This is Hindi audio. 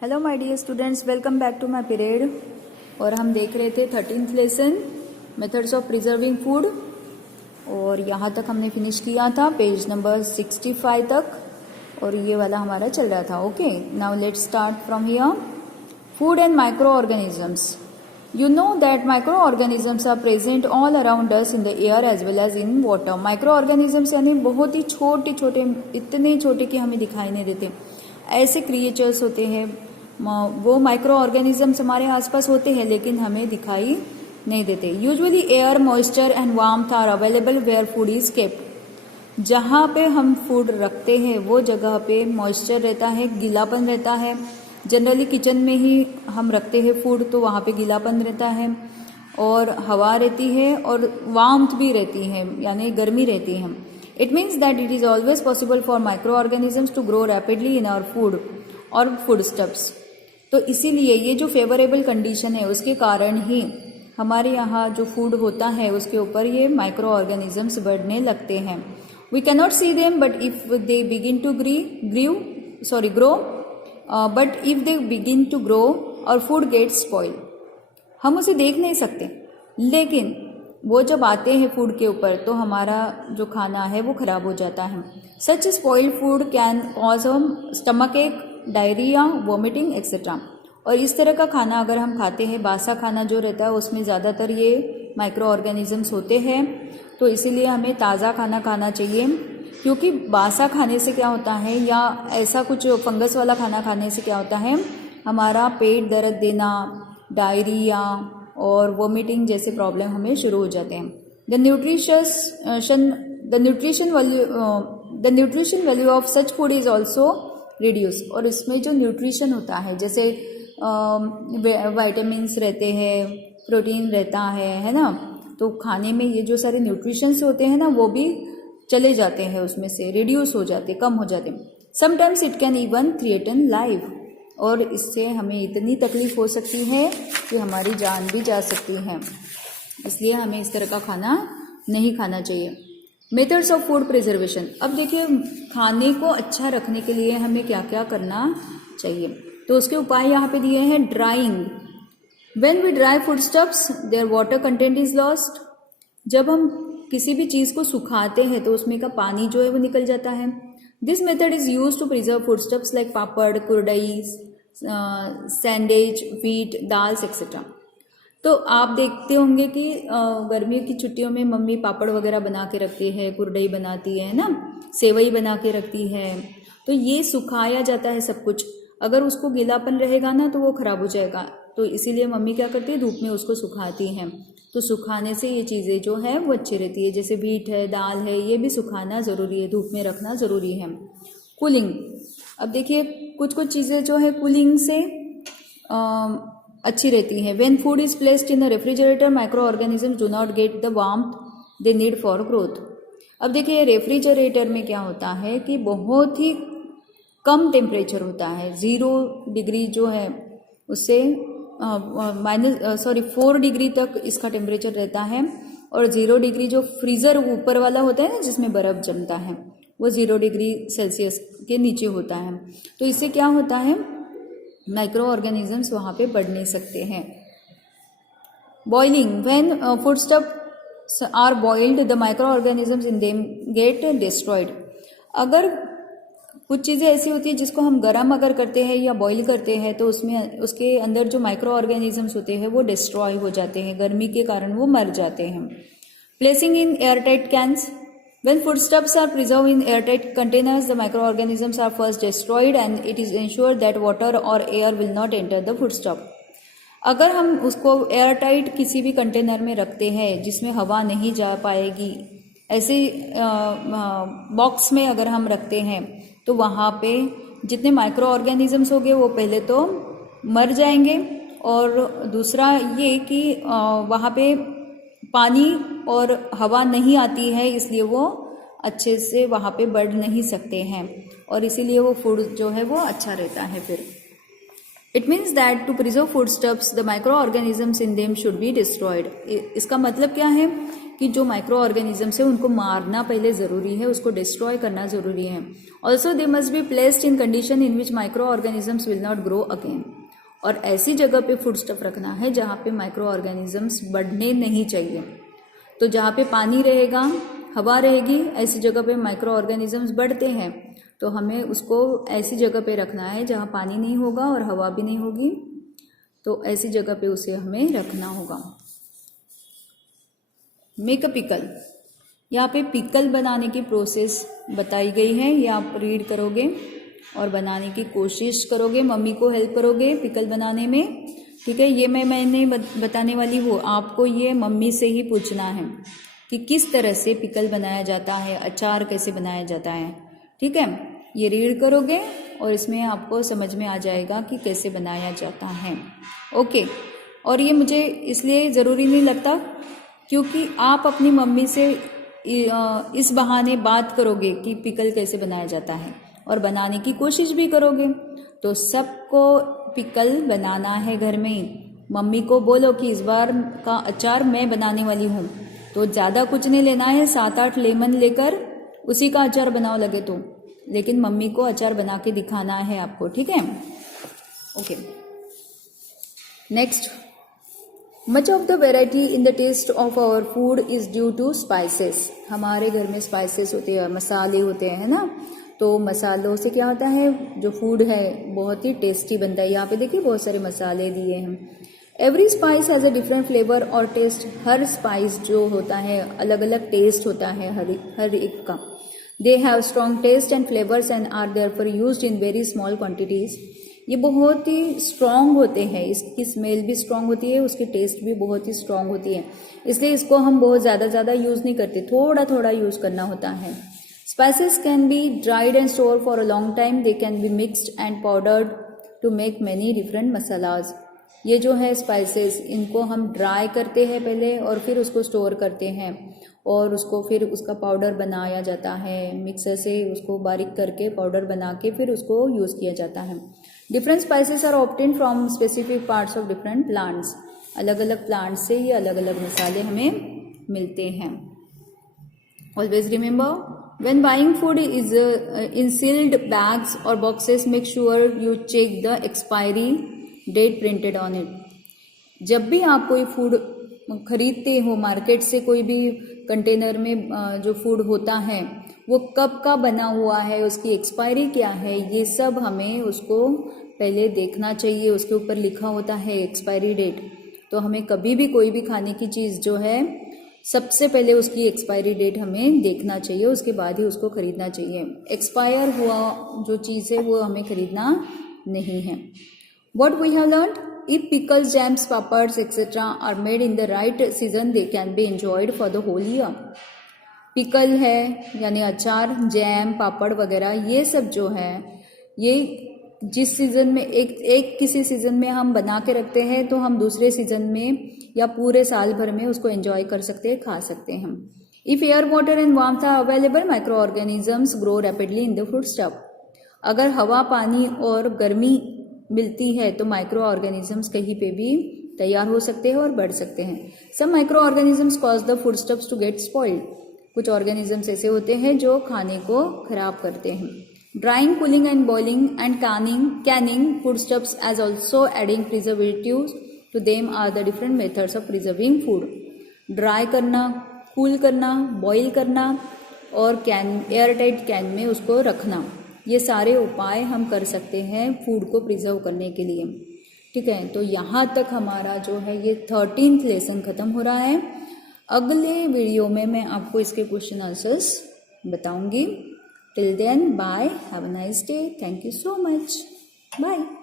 Hello my dear students, welcome back to my period. और हम देख रहे थे 13th lesson methods of preserving food, और यहाँ तक हमने फिनिश किया था पेज नंबर 65 तक, और ये वाला हमारा चल रहा था। Okay, now let's start from here. Food and micro organisms. You know that microorganisms are present all around us in the air as well as in water. Microorganisms यानी बहुत ही छोटे छोटे, इतने छोटे कि हमें दिखाई नहीं देते, ऐसे क्रिएचर्स होते हैं। वो माइक्रो ऑर्गेनिजम्स हमारे आसपास होते हैं लेकिन हमें दिखाई नहीं देते। Usually air, moisture and warmth are available where food is kept. जहाँ पे हम फूड रखते हैं वो जगह पे मॉइस्चर रहता है, गीलापन रहता है। जनरली किचन में ही हम रखते हैं फूड, तो वहाँ पे गीलापन रहता है और हवा रहती है और वार्मथ भी रहती है, यानी गर्मी रहती है। It means that it is always possible for microorganisms to grow rapidly in our food और फूड स्टफ्स। तो इसीलिए ये जो फेवरेबल कंडीशन है उसके कारण ही हमारे यहाँ जो फूड होता है उसके ऊपर ये माइक्रो ऑर्गेनिजम्स बढ़ने लगते हैं। We cannot see them but if they begin to grow but if they begin to grow our food gets spoil. हम उसे देख नहीं सकते, लेकिन वो जब आते हैं फूड के ऊपर तो हमारा जो खाना है वो खराब हो जाता है। Such spoiled food can cause stomach ache, diarrhoea, vomiting etcetera. और इस तरह का खाना अगर हम खाते हैं, बासा खाना जो रहता है उसमें ज़्यादातर ये माइक्रो ऑर्गेनिजम्स होते हैं। तो इसीलिए हमें ताज़ा खाना खाना चाहिए, क्योंकि बासा खाने से क्या होता है या ऐसा कुछ फंगस वाला खाना खाने से क्या होता है, हमारा पेट दर्द देना, डायरिया और वोमिटिंग जैसे प्रॉब्लम हमें शुरू हो जाते हैं। The nutrition value of such food is also reduce. और इसमें जो न्यूट्रिशन होता है, जैसे वाइटामिन्स रहते हैं, प्रोटीन रहता है ना, तो खाने में ये जो सारे न्यूट्रिशंस होते हैं ना वो भी चले जाते हैं, उसमें से रिड्यूस हो जाते, कम हो जाते। Sometimes it can even threaten life. और इससे हमें इतनी तकलीफ हो सकती है कि हमारी जान भी जा सकती है, इसलिए हमें इस तरह का खाना नहीं खाना चाहिए। Methods of food preservation. अब देखिए, खाने को अच्छा रखने के लिए हमें क्या क्या करना चाहिए, तो उसके उपाय यहाँ पे दिए हैं। Drying. When we dry foodstuffs their water content is lost. जब हम किसी भी चीज़ को सुखाते हैं तो उसमें का पानी जो है वो निकल जाता है। This method is use to preserve foodstuffs like papad, kurdai, sandwich, wheat, dals etcetera. तो आप देखते होंगे कि गर्मियों की छुट्टियों में मम्मी पापड़ वगैरह बना के रखती है, कुरडई बनाती है ना, सेवई बना के रखती है। तो ये सुखाया जाता है सब कुछ। अगर उसको गीलापन रहेगा ना तो वो खराब हो जाएगा, तो इसीलिए मम्मी क्या करती है, धूप में उसको सुखाती हैं। तो सुखाने से ये चीज़ें जो है वो अच्छी रहती है। जैसे व्हीट है, दाल है, ये भी सुखाना ज़रूरी है, धूप में रखना ज़रूरी है। कूलिंग। अब देखिए, कुछ कुछ चीज़ें जो है कूलिंग से अच्छी रहती हैं। When food is placed in the refrigerator, micro organisms do not get the warmth they need for growth. अब देखिए, रेफ्रिजरेटर में क्या होता है कि बहुत ही कम टेम्परेचर होता है, 0 डिग्री जो है उससे 4 डिग्री तक इसका टेम्परेचर रहता है। और 0 डिग्री जो फ्रीज़र ऊपर वाला होता है ना, जिसमें बर्फ़ जमता है, वो 0 डिग्री सेल्सियस के नीचे होता है। तो इससे क्या होता है, माइक्रो ऑर्गेनिजम्स वहाँ पे बढ़ नहीं सकते हैं। Boiling. When food stuffs are boiled the micro organisms in them get destroyed. अगर कुछ चीज़ें ऐसी होती है जिसको हम गर्म अगर करते हैं या बॉईल करते हैं तो उसमें उसके अंदर जो माइक्रो ऑर्गेनिजम्स होते हैं वो डिस्ट्रॉय हो जाते हैं, गर्मी के कारण वो मर जाते हैं। Placing in airtight cans. When food stuffs are preserve in airtight containers the micro organisms are first destroyed and it is ensured that water or air will not enter the food stuff. अगर हम उसको एयरटाइट किसी भी कंटेनर में रखते हैं जिसमें हवा नहीं जा पाएगी, ऐसे बॉक्स में अगर हम रखते हैं तो वहाँ पे जितने माइक्रो ऑर्गेनिजम्स होंगे वो पहले तो मर जाएंगे, और दूसरा ये कि वहाँ पे पानी और हवा नहीं आती है, इसलिए वो अच्छे से वहाँ पे बढ़ नहीं सकते हैं, और इसीलिए वो फूड जो है वो अच्छा रहता है। फिर it means that to preserve foodstuffs the micro organisms in them should be destroyed. इसका मतलब क्या है कि जो माइक्रो ऑर्गेनिजम्स है उनको मारना पहले ज़रूरी है, उसको डिस्ट्रॉय करना ज़रूरी है। Also they must be placed in condition in which micro organisms will not grow again. और ऐसी जगह पे फूड स्टफ रखना है जहाँ पे माइक्रो ऑर्गेनिजम्स बढ़ने नहीं चाहिए। तो जहाँ पे पानी रहेगा, हवा रहेगी, ऐसी जगह पे माइक्रो ऑर्गेनिजम्स बढ़ते हैं। तो हमें उसको ऐसी जगह पे रखना है जहाँ पानी नहीं होगा और हवा भी नहीं होगी, तो ऐसी जगह पे उसे हमें रखना होगा। मेक अ पिकल, यहाँ पे पिकल बनाने की प्रोसेस बताई गई है, ये आप रीड करोगे और बनाने की कोशिश करोगे, मम्मी को हेल्प करोगे पिकल बनाने में, ठीक है। ये मैंने बताने वाली हूँ, आपको ये मम्मी से ही पूछना है कि किस तरह से पिकल बनाया जाता है, अचार कैसे बनाया जाता है, ठीक है। ये रीड करोगे और इसमें आपको समझ में आ जाएगा कि कैसे बनाया जाता है, ओके। और ये मुझे इसलिए ज़रूरी नहीं लगता क्योंकि आप अपनी मम्मी से इस बहाने बात करोगे कि पिकल कैसे बनाया जाता है और बनाने की कोशिश भी करोगे। तो सबको पिकल बनाना है घर में। मम्मी को बोलो कि इस बार का अचार मैं बनाने वाली हूँ, तो ज़्यादा कुछ नहीं लेना है, 7-8 लेमन लेकर उसी का अचार बनाओ लगे तो, लेकिन मम्मी को अचार बना के दिखाना है आपको, ठीक है, okay. Next, much of the variety in the taste of our food is due to spices. हमारे घर में स्पाइसेस होते हैं, मसाले होते हैं ना, तो मसालों से क्या होता है, जो फूड है बहुत ही टेस्टी बनता है। यहाँ पे देखिए बहुत सारे मसाले दिए हैं। Every spice has a different flavour और टेस्ट। हर स्पाइस जो होता है अलग अलग टेस्ट होता है हर एक का। They have strong taste and flavours and are therefore used in very small quantities. ये बहुत ही स्ट्रॉन्ग होते हैं, इसकी स्मेल भी स्ट्रॉन्ग होती है, उसकी टेस्ट भी बहुत ही स्ट्रॉन्ग होती है, इसलिए इसको हम बहुत ज़्यादा यूज़ नहीं करते, थोड़ा थोड़ा यूज़ करना होता है। Spices can be dried and stored for a long time. They can be mixed and powdered to make many different masalas. ये जो है स्पाइसेस, इनको हम ड्राई करते हैं पहले और फिर उसको स्टोर करते हैं और उसको फिर उसका पाउडर बनाया जाता है, मिक्सर से उसको बारीक करके पाउडर बना के फिर उसको यूज़ किया जाता है। Different spices are obtained from specific parts of different plants. अलग अलग प्लांट्स से ये अलग अलग मसाले हमें मिलते हैं। Always remember, when buying food is in sealed bags or boxes, make sure you check the expiry date printed on it. जब भी आप कोई फूड खरीदते हो मार्केट से, कोई भी कंटेनर में जो फूड होता है वो कब का बना हुआ है, उसकी एक्सपायरी क्या है, ये सब हमें उसको पहले देखना चाहिए। उसके ऊपर लिखा होता है एक्सपायरी डेट। तो हमें कभी भी कोई भी खाने की चीज़ जो है सबसे पहले उसकी एक्सपायरी डेट हमें देखना चाहिए, उसके बाद ही उसको खरीदना चाहिए। एक्सपायर हुआ जो चीज़ है वो हमें खरीदना नहीं है। What we have learned, if pickles, jams, papads, etc. are made in the right season, they can be enjoyed for the whole year. Pickle है यानी अचार, जैम, पापड़ वगैरह, ये सब जो है ये जिस सीज़न में एक किसी सीज़न में हम बना के रखते हैं तो हम दूसरे सीज़न में या पूरे साल भर में उसको एंजॉय कर सकते हैं, खा सकते हैं। If air, water and warmth are available, microorganisms grow rapidly in the food stuff. अगर हवा, पानी और गर्मी मिलती है तो माइक्रो ऑर्गेनिजम्स कहीं पे भी तैयार हो सकते हैं और बढ़ सकते हैं। Some microorganisms cause the foodstuffs to get spoiled. कुछ ऑर्गेनिजम्स ऐसे होते हैं जो खाने को खराब करते हैं। Drying, cooling and boiling and canning foodstuffs as also adding preservatives to them are the different methods of preserving food. Dry करना, कूल करना, बॉईल करना और एयरटाइट कैन में उसको रखना, ये सारे उपाय हम कर सकते हैं फूड को प्रिजर्व करने के लिए, ठीक है। तो यहाँ तक हमारा जो है ये 13th लेसन ख़त्म हो रहा है। अगले वीडियो में मैं आपको इसके क्वेश्चन आंसर्स बताऊंगी। Till then, bye. Have a nice day. Thank you so much. Bye.